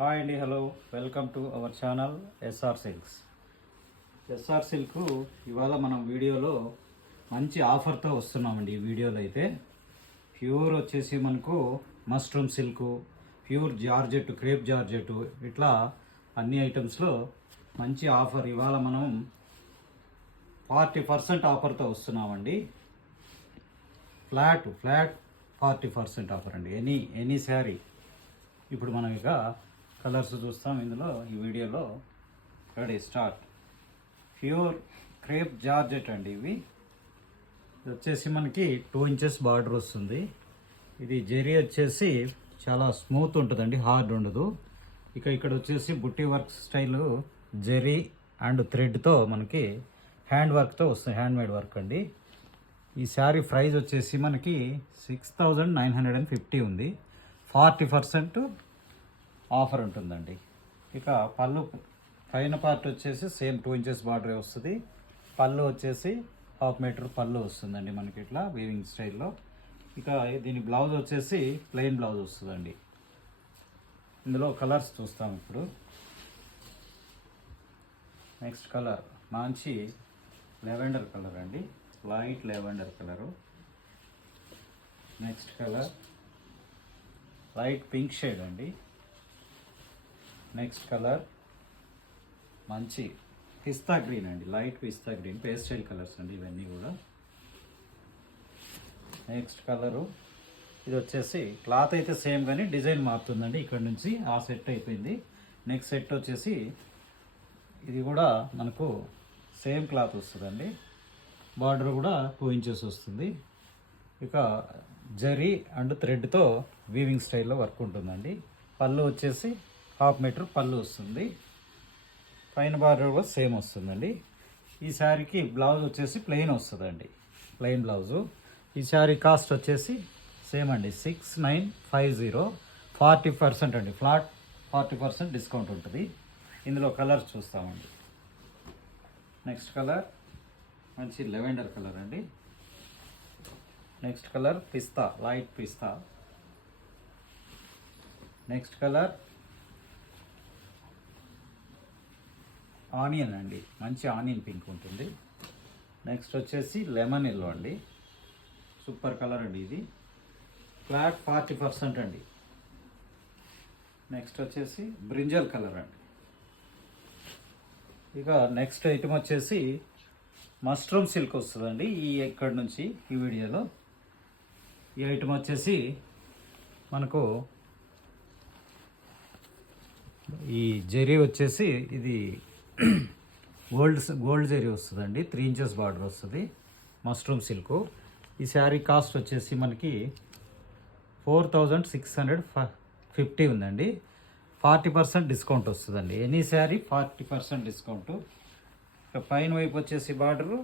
Hi అండి, hello, welcome to our channel SR silks. SR silk ఇవాళ మనం వీడియోలో మంచి ఆఫర్తో వస్తున్నామండి. ఈ వీడియోలో అయితే ప్యూర్ వచ్చేసి మనకు మస్ట్రూమ్ silk, pure georgette, crepe georgette, ఇట్లా అన్ని ఐటమ్స్లో మంచి ఆఫర్ ఇవాళ మనం 40% ఆఫర్తో వస్తున్నామండి. ఫ్లాట్ 40% ఆఫర్ అండి. Any sari. ఇప్పుడు మనం ఇక కలర్స్ చూస్తాం ఇందులో ఈ వీడియోలో. Ready, start. Pure crepe georgette అండి ఇవి. ఇది వచ్చేసి మనకి 2 ఇంచెస్ బార్డర్ వస్తుంది. ఇది జరీ వచ్చేసి చాలా స్మూత్ ఉంటుందండి, హార్డ్ ఉండదు. ఇక ఇక్కడ వచ్చేసి బుట్టి వర్క్ స్టైల్ జరీ అండ్ థ్రెడ్తో మనకి హ్యాండ్ వర్క్తో వస్తుంది, హ్యాండ్ మేడ్ వర్క్ అండి. ఈ శారీ ప్రైస్ వచ్చేసి మనకి 6950 ఉంది. 40% ఆఫర్ ఉంటుందండి. ఇక పళ్ళు పైన పార్ట్ వచ్చేసి సేమ్ 2 ఇంచెస్ బార్డరే వస్తుంది. పళ్ళు వచ్చేసి 1/2 మీటర్ పళ్ళు వస్తుందండి మనకి ఇట్లా వీవింగ్ స్టైల్లో. ఇక దీని బ్లౌజ్ వచ్చేసి ప్లెయిన్ బ్లౌజ్ వస్తుందండి. ఇందులో కలర్స్ చూస్తాం ఇప్పుడు. నెక్స్ట్ కలర్ మంచి లెవెండర్ కలర్ అండి, light lavender colour. Next colour light pink shade అండి. నెక్స్ట్ కలర్ మంచి పిస్తా గ్రీన్ అండి, లైట్ పిస్తా గ్రీన్, పేస్టల్ కలర్స్ అండి ఇవన్నీ కూడా. నెక్స్ట్ కలరు ఇది వచ్చేసి క్లాత్ అయితే సేమ్ కానీ డిజైన్ మారుతుందండి. ఇక్కడ నుంచి ఆ సెట్ అయిపోయింది. నెక్స్ట్ సెట్ వచ్చేసి ఇది కూడా మనకు సేమ్ క్లాత్ వస్తుందండి. బార్డర్ కూడా 2 ఇంచెస్ వస్తుంది. ఇక జరీ అండ్ థ్రెడ్తో వీవింగ్ స్టైల్లో వర్క్ ఉంటుందండి. పళ్ళు వచ్చేసి 1/2 మీటర్ పళ్ళు వస్తుంది. పైన బార్డర్ కూడా సేమ్ వస్తుందండి. ఈ శారీకి బ్లౌజ్ వచ్చేసి ప్లెయిన్ వస్తుందండి, ప్లెయిన్ బ్లౌజు. ఈ శారీ కాస్ట్ వచ్చేసి సేమ్ అండి, 6950. 40% అండి, ఫ్లాట్ 40% డిస్కౌంట్ ఉంటుంది. ఇందులో కలర్స్ చూస్తామండి. నెక్స్ట్ కలర్ మంచి లెవెండర్ కలర్ అండి. నెక్స్ట్ కలర్ పిస్తా, లైట్ పిస్తా. నెక్స్ట్ కలర్ ఆనియన్ అండి, మంచి ఆనియన్ పింక్ ఉంటుంది. నెక్స్ట్ వచ్చేసి లెమన్ ఎల్లో అండి, సూపర్ కలర్ అండి ఇది. ఫ్లాట్ 40% అండి. నెక్స్ట్ వచ్చేసి బ్రింజల్ కలర్ అండి. ఇక నెక్స్ట్ ఐటమ్ వచ్చేసి మస్ట్రూమ్ సిల్క్ వస్తుందండి. ఇక్కడ నుంచి ఈ వీడియోలో ఈ ఐటమ్ వచ్చేసి మనకు ఈ జరీ వచ్చేసి ఇది గోల్డ్ జరీ వస్తుందండి. 3 ఇంచెస్ బార్డర్ వస్తుంది, మస్ట్రూమ్ సిల్క్. ఈ శారీ కాస్ట్ వచ్చేసి మనకి 4650 ఉందండి. 40% డిస్కౌంట్ వస్తుందండి. Any sari 40% discount. ఇక పైన వైపు వచ్చేసి బార్డరు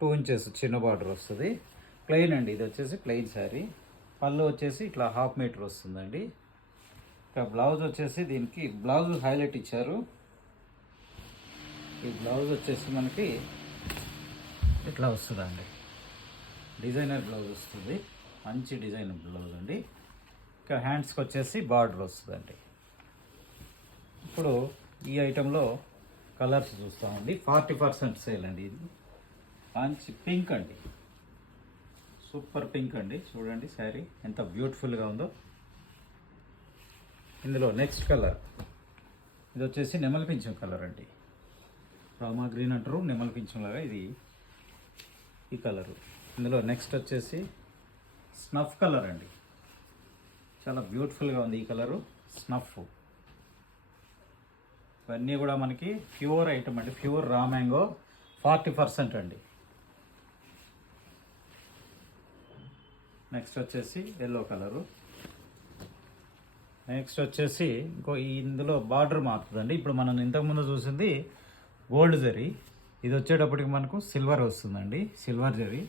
2 ఇంచెస్ చిన్న బార్డర్ వస్తుంది. ప్లెయిన్ అండి, ఇది వచ్చేసి ప్లెయిన్ శారీ. పళ్ళు వచ్చేసి ఇట్లా 1/2 మీటర్ వస్తుందండి. ఇక బ్లౌజ్ వచ్చేసి దీనికి బ్లౌజ్ హైలైట్ ఇచ్చారు. ఈ బ్లౌజ్ వచ్చేసి మనకి ఇట్లా వస్తుందండి, డిజైనర్ బ్లౌజ్ వస్తుంది, మంచి డిజైనర్ బ్లౌజ్ అండి. ఇక హ్యాండ్స్కి వచ్చేసి బార్డర్ వస్తుందండి. ఇప్పుడు ఈ ఐటెంలో కలర్స్ చూస్తామండి. 40% సేల్ అండి. ఇది మంచి పింక్ అండి, సూపర్ పింక్ అండి. చూడండి శారీ ఎంత బ్యూటిఫుల్గా ఉందో. ఇందులో నెక్స్ట్ కలర్ ఇది వచ్చేసి నెమలి పింఛం కలర్ అండి. రామా గ్రీన్ అంటారు, నెమలి పింఛం లాగా ఇది ఈ కలరు. ఇందులో నెక్స్ట్ వచ్చేసి స్నఫ్ కలర్ అండి, చాలా బ్యూటిఫుల్గా ఉంది ఈ కలరు, స్నఫ్. ఇవన్నీ కూడా మనకి ప్యూర్ ఐటమ్ అండి, ప్యూర్ రా మ్యాంగో. 40% అండి. నెక్స్ట్ వచ్చేసి ఎల్లో కలరు. నెక్స్ట్ వచ్చేసి ఇందులో బార్డర్ మారుతుందండి. ఇప్పుడు మనం ఇంతకుముందు చూసింది గోల్డ్ జరీ, ఇది వచ్చేటప్పటికి మనకు సిల్వర్ వస్తుందండి, సిల్వర్ జరీ.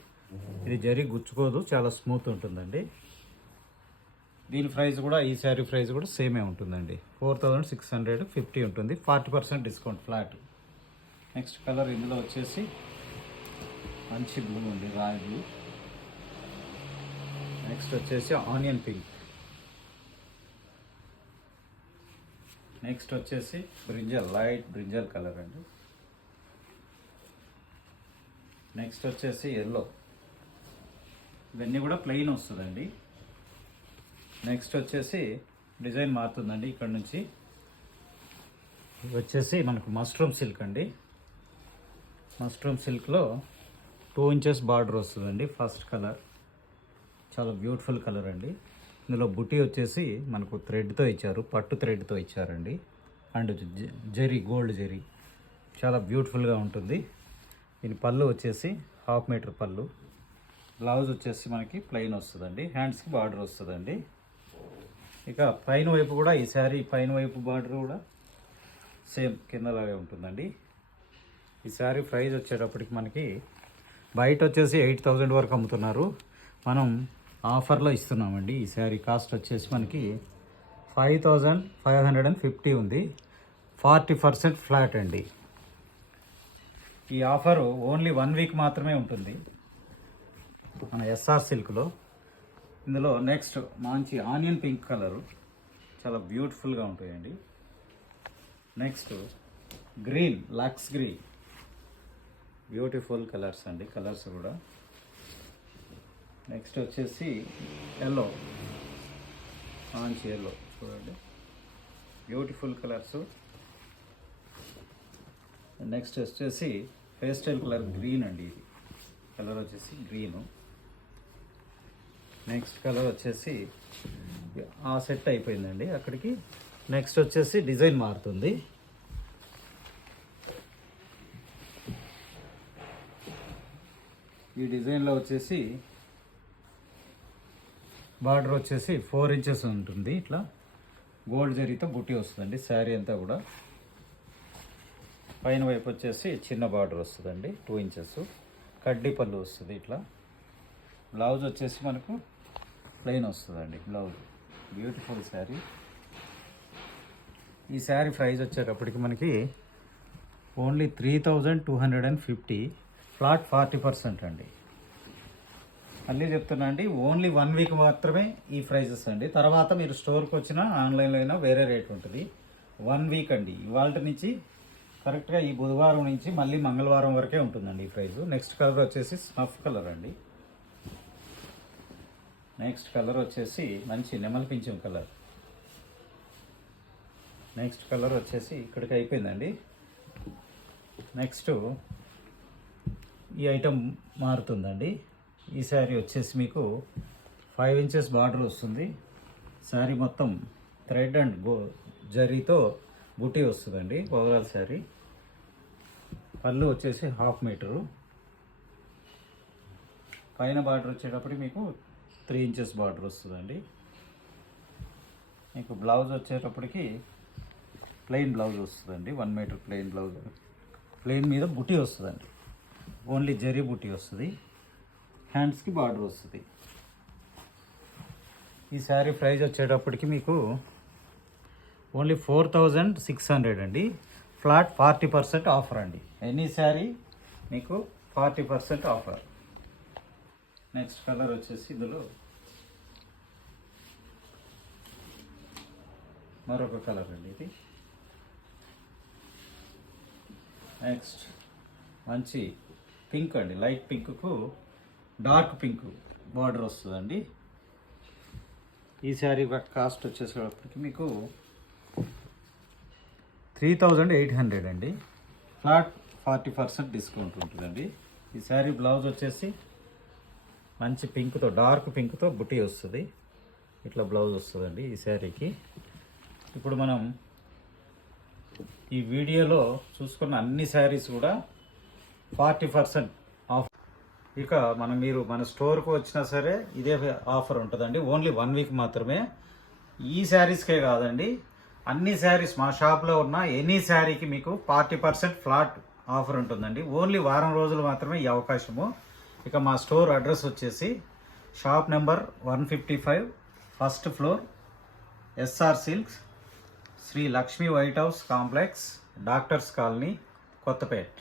ఇది జరీ గుచ్చుకోదు, చాలా స్మూత్ ఉంటుందండి. దీని ప్రైస్ కూడా, ఈ శారీ ప్రైస్ కూడా సేమే ఉంటుందండి, 4650 ఉంటుంది. 40% డిస్కౌంట్ ఫ్లాట్. నెక్స్ట్ కలర్ ఇందులో వచ్చేసి మంచి బ్లూ అండి, రాయల్ బ్లూ. నెక్స్ట్ వచ్చేసి ఆనియన్ పింక్. నెక్స్ట్ వచ్చేసి బ్రింజల్, లైట్ బ్రింజల్ కలర్ అండి. నెక్స్ట్ వచ్చేసి ఎల్లో, ఇవన్నీ కూడా ప్లెయిన్ వస్తుందండి. నెక్స్ట్ వచ్చేసి డిజైన్ మారుతుందండి ఇక్కడ నుంచి. ఇది వచ్చేసి మనకు మస్ట్రూమ్ సిల్క్ అండి. మస్ట్రూమ్ సిల్క్లో 2 ఇంచెస్ బార్డర్ వస్తుందండి. ఫస్ట్ కలర్ చాలా బ్యూటిఫుల్ కలర్ అండి. ఇందులో బుటీ వచ్చేసి మనకు థ్రెడ్తో ఇచ్చారు, పట్టు థ్రెడ్తో ఇచ్చారండి. అండ్ జరీ, గోల్డ్ జరీ చాలా బ్యూటిఫుల్గా ఉంటుంది. దీని పళ్ళు వచ్చేసి 1/2 మీటర్ పళ్ళు. బ్లౌజ్ వచ్చేసి మనకి ప్లెయిన్ వస్తుందండి. హ్యాండ్స్కి బార్డర్ వస్తుందండి. ఇక పైన వైపు కూడా ఈ శారీ పైన వైపు బార్డర్ కూడా సేమ్ కిందలాగే ఉంటుందండి. ఈ శారీ ప్రైస్ వచ్చేటప్పటికి మనకి బయట వచ్చేసి 8,000 వరకు అమ్ముతున్నారు. మనం ఆఫర్లో ఇస్తున్నామండి. ఈ శారీ కాస్ట్ వచ్చేసి మనకి 5,550 ఉంది. 40% ఫ్లాట్ అండి. ఈ ఆఫరు ఓన్లీ 1 వీక్ మాత్రమే ఉంటుంది మన ఎస్ఆర్ సిల్క్లో. ఇందులో నెక్స్ట్ మంచి ఆనియన్ పింక్ కలరు చాలా బ్యూటిఫుల్గా ఉంటాయండి. నెక్స్ట్ గ్రీన్, లక్స్ గ్రీన్, బ్యూటిఫుల్ కలర్స్ అండి, కలర్స్ కూడా. నెక్స్ట్ వచ్చేసి ఎల్లో, మంచి ఎల్లో చూడండి, బ్యూటిఫుల్ కలర్స్. నెక్స్ట్ వచ్చేసి పేస్టల్ కలర్ గ్రీన్ అండి. ఇది కలర్ వచ్చేసి గ్రీను. నెక్స్ట్ కలర్ వచ్చేసి ఆ సెట్ అయిపోయిందండి అక్కడికి. నెక్స్ట్ వచ్చేసి డిజైన్ మారుతుంది. ఈ డిజైన్లో వచ్చేసి బార్డర్ వచ్చేసి 4 ఇంచెస్ ఉంటుంది. ఇట్లా గోల్డ్ జరీతో బుట్టి వస్తుందండి శారీ అంతా కూడా. పైన వైపు వచ్చేసి చిన్న బార్డర్ వస్తుందండి, 2 ఇంచెస్. కడ్డీ పళ్ళు వస్తుంది ఇట్లా. బ్లౌజ్ వచ్చేసి మనకు ప్లెయిన్ వస్తుందండి బ్లౌజ్. బ్యూటిఫుల్ శారీ. ఈ శారీ ప్రైస్ వచ్చేటప్పటికి మనకి ఓన్లీ 3,250, ఫ్లాట్ 40% అండి. మళ్ళీ చెప్తున్నా అండి, ఓన్లీ 1 వీక్ మాత్రమే ఈ ప్రైజెస్ అండి. తర్వాత మీరు స్టోర్కి వచ్చినా ఆన్లైన్లో అయినా వేరే రేట్ ఉంటుంది. 1 వీక్ అండి. ఇవాళ నుంచి కరెక్ట్గా ఈ బుధవారం నుంచి మళ్ళీ మంగళవారం వరకే ఉంటుందండి ఈ ప్రైస్. నెక్స్ట్ కలర్ వచ్చేసి స్నఫ్ కలర్ అండి. నెక్స్ట్ కలర్ వచ్చేసి మంచి నెమలి పింఛం కలర్. నెక్స్ట్ కలర్ వచ్చేసి ఇక్కడికి అయిపోయిందండి. నెక్స్ట్ ఈ ఐటెం మారుతుందండి. ఈ శారీ వచ్చేసి మీకు 5 ఇంచెస్ బార్డర్ వస్తుంది. శారీ మొత్తం థ్రెడ్ అండ్ జరీతో బుటీ వస్తుందండి ఓవరాల్ శారీ. పళ్ళు వచ్చేసి 1/2 మీటరు. పైన బార్డర్ వచ్చేటప్పటికి మీకు 3 ఇంచెస్ బార్డర్ వస్తుందండి. మీకు బ్లౌజ్ వచ్చేటప్పటికి ప్లెయిన్ బ్లౌజ్ వస్తుందండి, 1 మీటర్ ప్లెయిన్ బ్లౌజ్. ప్లెయిన్ మీద బుటీ వస్తుందండి, ఓన్లీ జరీ బుటీ వస్తుంది. హ్యాండ్స్కి బార్డర్ వస్తుంది. ఈ శారీ ప్రైస్ వచ్చేటప్పటికి మీకు ఓన్లీ 4,600 అండి. ఫ్లాట్ 40% ఆఫర్ అండి. ఎనీ శారీ మీకు 40% ఆఫర్. నెక్స్ట్ కలర్ వచ్చేసి ఇందులో మరొక కలర్ అండి ఇది. నెక్స్ట్ మంచి పింక్ అండి, లైట్ పింక్కు డార్క్ పింక్ బార్డర్ వస్తుందండి. ఈ శారీ కాస్ట్ వచ్చేసేటప్పటికి మీకు 3,800 అండి. ఫ్లాట్ 40% డిస్కౌంట్ ఉంటుందండి. ఈ శారీ బ్లౌజ్ వచ్చేసి మంచి పింక్తో, డార్క్ పింక్తో బుటీ వస్తుంది. ఇట్లా బ్లౌజ్ వస్తుందండి ఈ శారీకి. ఇప్పుడు మనం ఈ వీడియోలో చూసుకున్న అన్ని శారీస్ కూడా 40% ఆఫ్. ఇక మీరు మన స్టోర్కి వచ్చినా సరే ఇదే ఆఫర్ ఉంటుందండి. ఓన్లీ 1 వీక్ మాత్రమే. ఈ శారీస్కే కాదండి, అన్ని శారీస్ మా షాప్లో ఉన్న ఎనీ శారీకి మీకు 40% ఫ్లాట్ ఆఫర్ ఉంటుందండి. ఓన్లీ వారం రోజులు మాత్రమే ఈ అవకాశము. ఇక మా స్టోర్ అడ్రస్ వచ్చేసి shop number 155, first floor, SR silks, Sri Lakshmi white house complex, doctors colony, Kothapet.